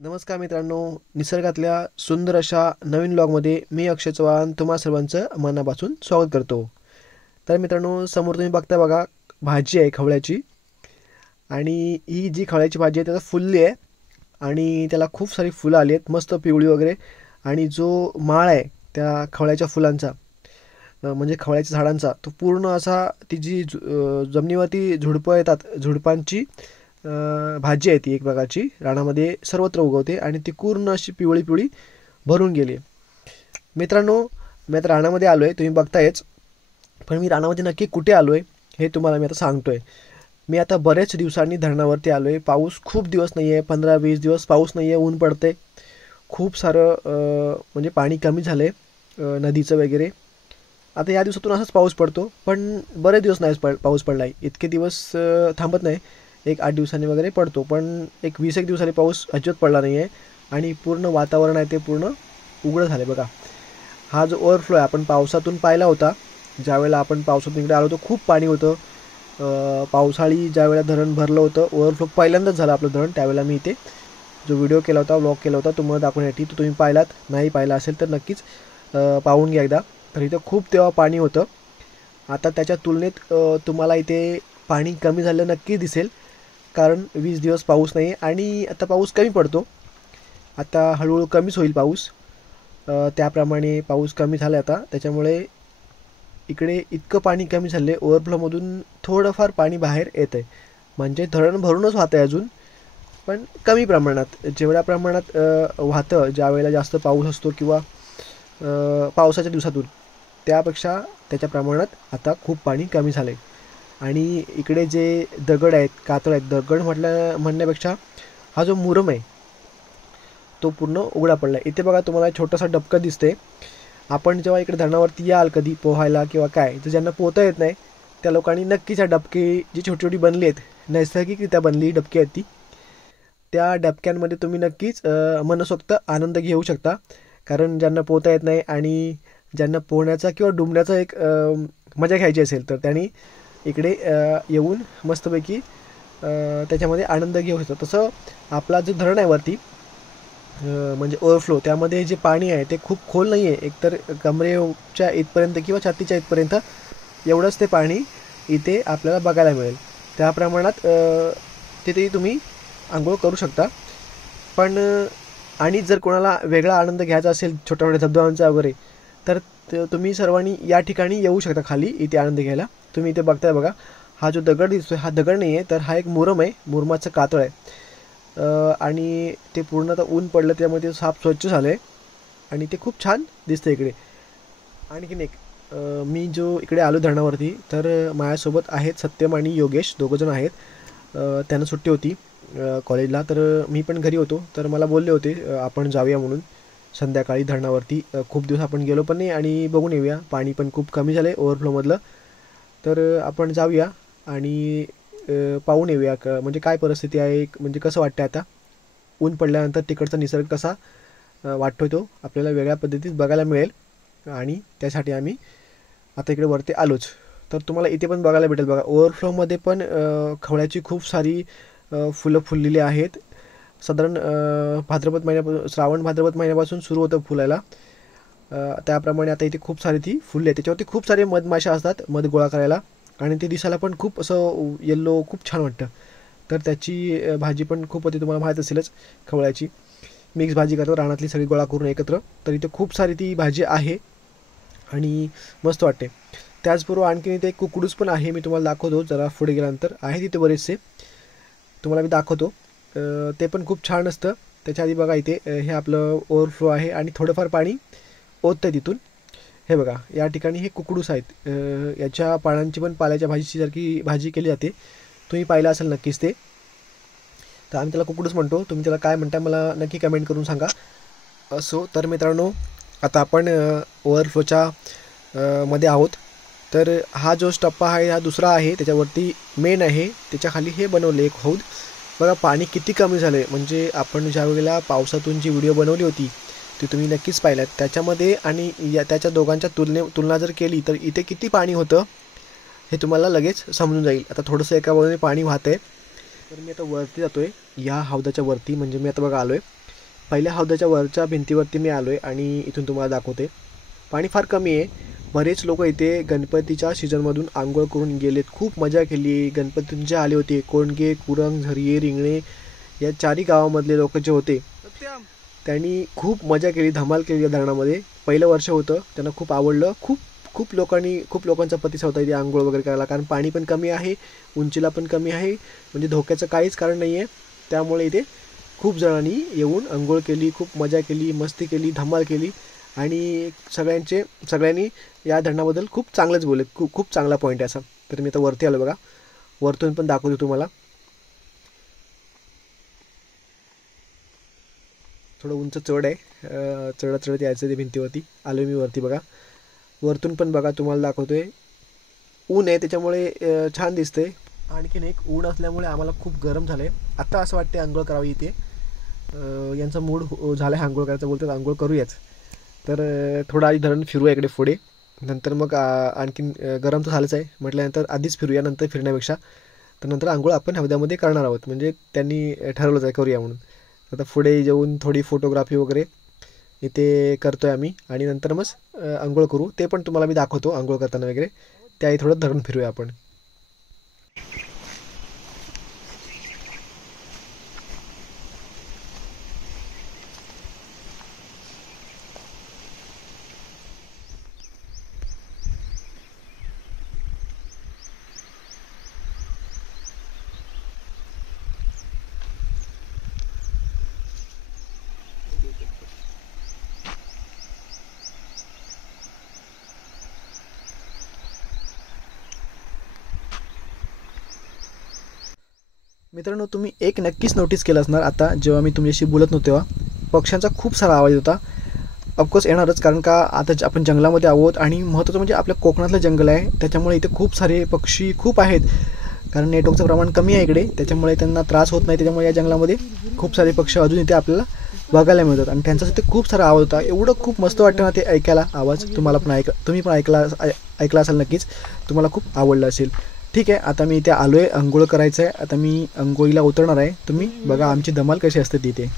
नमस्कार मित्रांनो, निसर्गातल्या सुंदर अशा नवीन व्लॉगमध्ये मी अक्षय चव्हाण तुम्हा सर्वांचं मनापासून स्वागत करतो. तर मित्रांनो, समोर तुम्ही बघता बघा, भाजी आहे खवळ्याची. आणि ही जी खवळ्याची भाजी आहे त्याला फुलली आहे आणि त्याला खूप सारी फुलं आली आहेत, मस्त पिवळी वगैरे. आणि जो माळ आहे त्या खवळ्याच्या फुलांचा, म्हणजे खवळ्याच्या झाडांचा, तो पूर्ण असा ती जी जमिनीवरती झुडपं येतात, झुडपांची भाजी आहे ती एक प्रकारची, रानामध्ये सर्वत्र उगवते आणि ती पूर्ण अशी पिवळी पिवळी भरून गेली. मित्रांनो, मी आता रानामध्ये आलो आहे, तुम्ही बघतायच. पण मी रानामध्ये नक्की कुठे आलो आहे हे तुम्हाला मी आता सांगतो आहे. मी आता बरेच दिवसांनी धरणावरती आलो आहे. पाऊस खूप दिवस नाही आहे, 15-20 दिवस पाऊस नाही आहे, ऊन पडते खूप सारं. म्हणजे पाणी कमी झालं आहे नदीचं वगैरे. आता या दिवसातून असंच पाऊस पडतो, पण बरेच दिवस नाही पाऊस पडला आहे. इतके दिवस थांबत नाही, एक 8 दिवसांनी वगैरे पडतो, पण एक 20 एक दिवसांनी पाऊस अजिबात पडला नाही आहे. आणि पूर्ण वातावरण आहे ते पूर्ण उघडं झालं बघा. हा जो ओव्हरफ्लो आहे आपण पावसातून पाहिला होता, ज्यावेळेला आपण पावसातून इकडे आलो होतो खूप पाणी होतं. पावसाळी ज्यावेळेला धरण भरलं होतं, ओव्हरफ्लो पहिल्यांदाच झालं आपलं धरण, त्यावेळेला मी इथे जो व्हिडिओ केला होता, व्लॉग केला होता, तुम्हाला दाखवण्यासाठी. तो तुम्ही पाहिलात, नाही पाहिला असेल तर नक्कीच पाहून घ्या एकदा. तर इथं खूप तेव्हा पाणी होतं. आता त्याच्या तुलनेत तुम्हाला इथे पाणी कमी झालं नक्की दिसेल, कारण 20 दिवस पाऊस नाही आहे आणि आता पाऊस कमी पडतो. आता हळूहळू कमीच होईल पाऊस. त्याप्रमाणे पाऊस कमी झाला आता, त्याच्यामुळे इकडे इतकं पाणी कमी झालं आहे, ओव्हरफ्लोमधून थोडंफार पाणी बाहेर येतं आहे. म्हणजे धरण भरूनच वाहतं आहे अजून, पण कमी प्रमाणात. जेवढ्या प्रमाणात वाहतं ज्या वेळेला जास्त पाऊस असतो किंवा पावसाच्या दिवसातून, त्यापेक्षा त्याच्या प्रमाणात आता खूप पाणी कमी झालं आहे. आणि इकडे जे दगड आहेत, कातळ आहेत, दगड म्हणण्यापेक्षा हा जो मुरम आहे तो पूर्ण उघडा पडला आहे. इथे बघा, तुम्हाला छोटासा डबकं दिसते. आपण जेव्हा इकडे धरणावरती याल कधी पोहायला किंवा काय, तर ज्यांना पोहता येत नाही त्या लोकांनी नक्कीच ह्या डबके, जी छोटी छोटी बनली आहेत, नैसर्गिकरित्या बनली डबकी आहेत ती, त्या डबक्यांमध्ये तुम्ही नक्कीच मनसोक्त आनंद घेऊ शकता. कारण ज्यांना पोहता येत नाही आणि ज्यांना पोहण्याचा किंवा डुंबण्याचा एक मजा घ्यायची असेल, तर त्यांनी इकडे येऊन मस्तपैकी त्याच्यामध्ये आनंद घेऊ शकतो. तसं आपला जो धरण आहे वरती, म्हणजे ओव्हरफ्लो, त्यामध्ये जे पाणी आहे ते खूप खोल नाही आहे. एकतर कमरेच्या इथपर्यंत किंवा छातीच्या इथपर्यंत एवढंच ते पाणी इथे आपल्याला बघायला मिळेल. त्या प्रमाणात तिथे तुम्ही आंघोळ करू शकता. पण आणि जर कोणाला वेगळा आनंद घ्यायचा असेल छोट्या मोठ्या धबधब्यांचा वगैरे, तर तुम्ही सर्वांनी या ठिकाणी येऊ शकता खाली इथे आनंद घ्यायला. तुम्ही इथे बघताय बघा, हा जो दगड दिसतोय हा दगड नाही आहे, तर हा एक मुरम आहे, मुरमाचं कातळ आहे. आणि ते पूर्ण आता ऊन पडलं त्यामुळे ते साफ स्वच्छ झालं आहे आणि ते खूप छान दिसतं इकडे. आणखीन एक, मी जो इकडे आलो धरणावरती, तर माझ्यासोबत आहेत सत्यम आणि योगेश, दोघंजण आहेत. त्यांना सुट्टी होती कॉलेजला, तर मी पण घरी होतो. तर मला बोलले होते आपण जाऊया म्हणून संध्याकाळी धरणावरती. खूप दिवस आपण गेलो पण नाही आणि बघून येऊया, पाणी पण खूप कमी झालं आहे ओव्हरफ्लोमधलं. तर आपण जाऊया आणि पाहून येऊया म्हणजे काय परिस्थिती आहे, म्हणजे कसं वाटतं आता ऊन पडल्यानंतर तिकडचा निसर्ग कसा वाटतोय, तो आपल्याला वेगळ्या पद्धतीत बघायला मिळेल. आणि त्यासाठी आम्ही आता इकडे वरती आलोच. तर तुम्हाला इथे पण बघायला भेटेल बघा, ओव्हरफ्लोमध्ये पण खवळ्याची खूप सारी फुलं फुललेली आहेत. साधारण भाद्रपद महिन्यापासून, श्रावण भाद्रपद महिन्यापासून सुरू होतं फुलायला. त्याप्रमाणे आता इथे खूप सारी ती फुले आहेत. त्याच्यावरती खूप सारे मधमाशा असतात मध गोळा करायला, आणि ते दिसायला पण खूप असं येल्लो, खूप छान वाटतं. तर त्याची भाजी पण खूप होती, तुम्हाला माहीत असेलच. खवळ्याची मिक्स भाजी करतात रानातली सगळी गोळा करून एकत्र. तर इथे खूप सारी ती भाजी आहे आणि मस्त वाटते. त्याचबरोबर आणखीन इथे एक कुकडूस पण आहे, मी तुम्हाला दाखवतो जरा पुढे गेल्यानंतर. आहे तिथे बरेचसे, तुम्हाला मी दाखवतो. ते पण खूप छान असतं. त्याच्या आधी बघा, इथे हे आपलं ओव्हरफ्लो आहे आणि थोडंफार पाणी ओततं आहे तिथून. हे बघा, या ठिकाणी हे कुकडूस आहेत. याच्या पानांची पण पाल्याच्या भाजीची सारखी भाजी केली जाते, तुम्ही पाहिलं असेल नक्कीच ते. तर आम्ही त्याला कुकडूस म्हणतो, तुम्ही त्याला काय म्हणता मला नक्की कमेंट करून सांगा. असो, तर मित्रांनो, आता आपण ओव्हरफ्लोच्या मध्ये आहोत. तर हा जो टप्पा आहे हा दुसरा आहे, त्याच्यावरती मेन आहे, त्याच्या खाली हे बनवले एक हौद. बघा पाणी किती कमी झालं आहे. म्हणजे आपण ज्या वेळेला पावसातून जी व्हिडिओ बनवली होती ती तुम्ही नक्कीच पाहिल्यात, त्याच्यामध्ये आणि त्याच्या दोघांच्या तुलना जर केली तर इथे किती पाणी होतं हे तुम्हाला लगेच समजून जाईल. आता थोडंसं एका बाजूने पाणी वाहतं आहे, तर मी आता वरती जातो आहे या हौदाच्या वरती. म्हणजे मी आता बघा आलो आहे, पहिल्या हौदाच्या वरच्या भिंतीवरती मी आलो आहे आणि इथून तुम्हाला दाखवते. पाणी फार कमी आहे. बरेच लोक इथे गणपतीच्या सीझनमधून आंघोळ करून गेलेत. खूप मजा केली. गणपतींचे आले होते. कोंडगे, कुरंग, झरिये, रिंगणे या चारही गावामधले लोक जे होते त्यांनी खूप मजा केली, धमाल केली या धरणामध्ये. पहिलं वर्ष होतं, त्यांना खूप आवडलं. खूप लोकांचा प्रतिसाद होता इथे आंघोळ वगैरे करायला, कारण पाणी पण कमी आहे, उंचीला पण कमी आहे, म्हणजे धोक्याचं काहीच कारण नाही आहे. त्यामुळे इथे खूप जणांनी येऊन अंघोळ केली, खूप मजा केली, मस्ती केली, धमाल केली आणि सगळ्यांनी या धरणाबद्दल खूप चांगलंच बोलले. खूप चांगला पॉईंट आहे असा. तर मी आता वरती आलो बघा, वरतून पण दाखवतो तुम्हाला. थोडं उंच चढ आहे, चढत यायचं ते भिंतीवरती. आलो मी वरती बघा. वरतून पण बघा तुम्हाला दाखवतोय. ऊन आहे त्याच्यामुळे छान दिसतंय. आणखीन एक ऊन असल्यामुळे आम्हाला खूप गरम झालं आहे. आत्ता असं वाटते आंघोळ करावी इथे. यांचा मूड झाला आहे आंघोळ करायचा, बोलतात आंघोळ करूयाच. तर थोडं आधी धरण फिरूया इकडे पुढे, नंतर मग आणखीन गरम तर झालंच आहे म्हटल्यानंतर आधीच फिरूया नंतर फिरण्यापेक्षा. तर नंतर आंघोळ आपण हौद्यामध्ये करणार आहोत, म्हणजे त्यांनी ठरवलंच आहे करूया म्हणून. आता पुढे जाऊन थोडी फोटोग्राफी वगैरे इथे करतो आहे आम्ही आणि नंतर मग आंघोळ करू. ते पण तुम्हाला मी दाखवतो आंघोळ करताना वगैरे. त्याही थोडं धरण फिरूया आपण. मित्रांनो, तुम्ही एक नक्कीच नोटीस केलं असणार, आता जेव्हा मी तुमच्याशी बोलत नव्हतो तेव्हा पक्ष्यांचा खूप सारा आवाज होता. ऑफकोर्स येणारच, कारण का आता आपण जंगलामध्ये आहोत आणि महत्त्वाचं म्हणजे आपल्या कोकणातलं जंगल आहे, त्याच्यामुळे इथे खूप सारे पक्षी खूप आहेत. कारण नेटवर्कचं प्रमाण कमी आहे इकडे, त्याच्यामुळे त्यांना त्रास होत नाही. त्याच्यामुळे या जंगलामध्ये खूप सारे पक्षी अजून इथे आपल्याला बघायला मिळतात आणि त्यांचा इथे खूप सारा आवाज होता. एवढं खूप मस्त वाटतं ना ते ऐकायला आवाज. तुम्हाला पण तुम्ही पण ऐकला असाल नक्कीच, तुम्हाला खूप आवडलं असेल. ठीक आहे, आता मी इथे आलो आहे, अंघोळ करायचं आहे. आता मी अंघोळीला उतरणार आहे. तुम्ही बघा आमची धमाल कशी असते तिथे.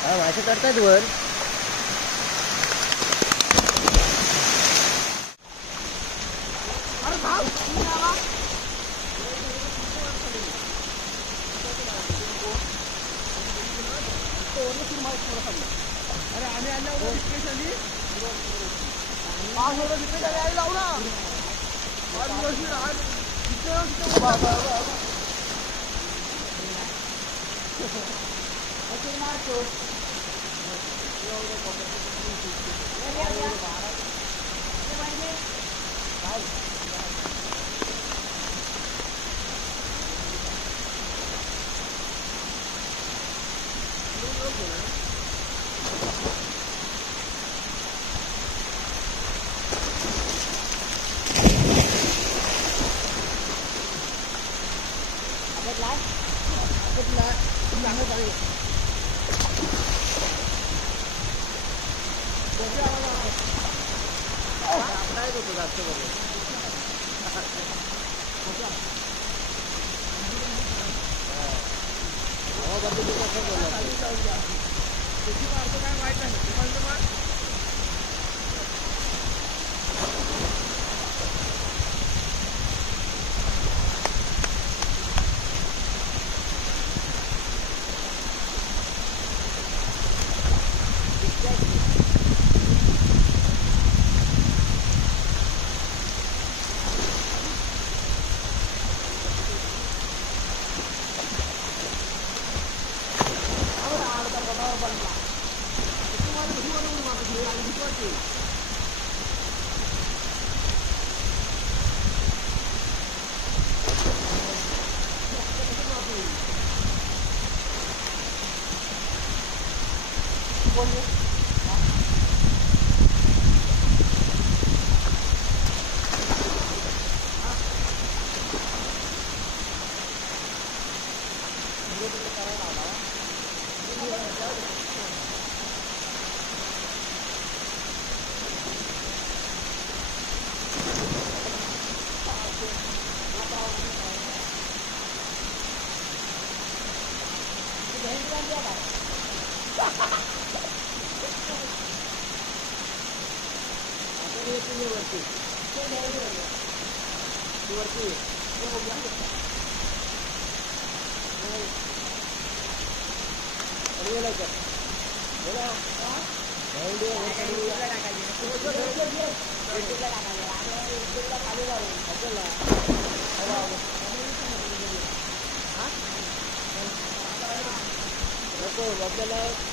हा मासे चढतात वर.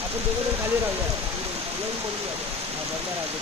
आपण दोघं खाली राहूया येऊन बोलूया बंद राहते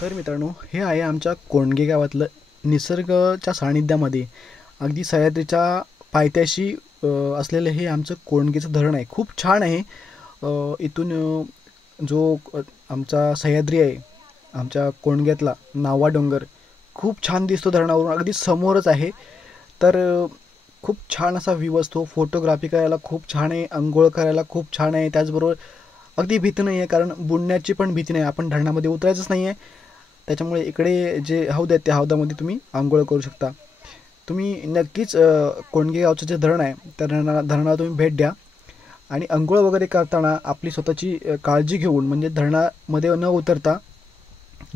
तर मित्रांनो, हे आहे आमच्या कोंडगे गावातलं निसर्गाच्या सानिध्यामध्ये अगदी सह्याद्रीच्या पायथ्याशी असलेलं हे आमचं कोंडगेचं धरण आहे. खूप छान आहे. इथून जो आमचा सह्याद्री आहे, आमच्या कोंडग्यातला नावा डोंगर खूप छान दिसतो धरणावरून, अगदी समोरच आहे. तर खूप छान असा व्ह्यू असतो. फोटोग्राफी करायला खूप छान आहे, अंघोळ करायला खूप छान आहे. त्याचबरोबर अगदी भीती नाही आहे, कारण बुडण्याची पण भीती नाही. आपण धरणामध्ये उतरायचंच नाही आहे. त्याच्यामुळे इकडे जे हौद आहे त्या हौदामध्ये तुम्ही आंघोळ करू शकता. तुम्ही नक्कीच कोंडगे गावचं जे धरण आहे त्या धरणाला तुम्ही भेट द्या आणि अंघोळ वगैरे करताना आपली स्वतःची काळजी घेऊन, म्हणजे धरणामध्ये न उतरता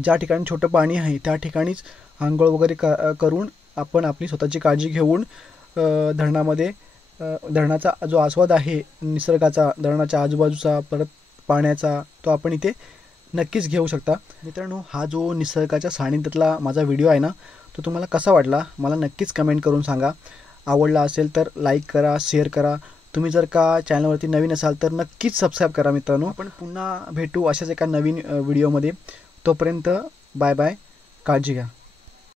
ज्या ठिकाणी छोटं पाणी आहे त्या ठिकाणीच अंघोळ वगैरे करून आपण आपली स्वतःची काळजी घेऊन धरणामध्ये धरणाचा जो आस्वाद आहे निसर्गाचा, धरणाच्या आजूबाजूचा, परत पाण्याचा, तो आपण इथे नक्कीच घेऊ शकता. मित्रांनो, हा जो निसर्गाच्या सानिध्यातला माझा व्हिडिओ आहे ना, तो तुम्हाला कसा वाटला मला नक्कीच कमेंट करून सांगा. आवडला असेल तर लाईक करा, शेअर करा. तुम्ही जर का चॅनलवरती नवीन असाल तर नक्कीच सबस्क्राईब करा. मित्रांनो, आपण पुन्हा भेटू अशाच एका नवीन व्हिडिओमध्ये. तोपर्यंत बाय बाय, काळजी घ्या.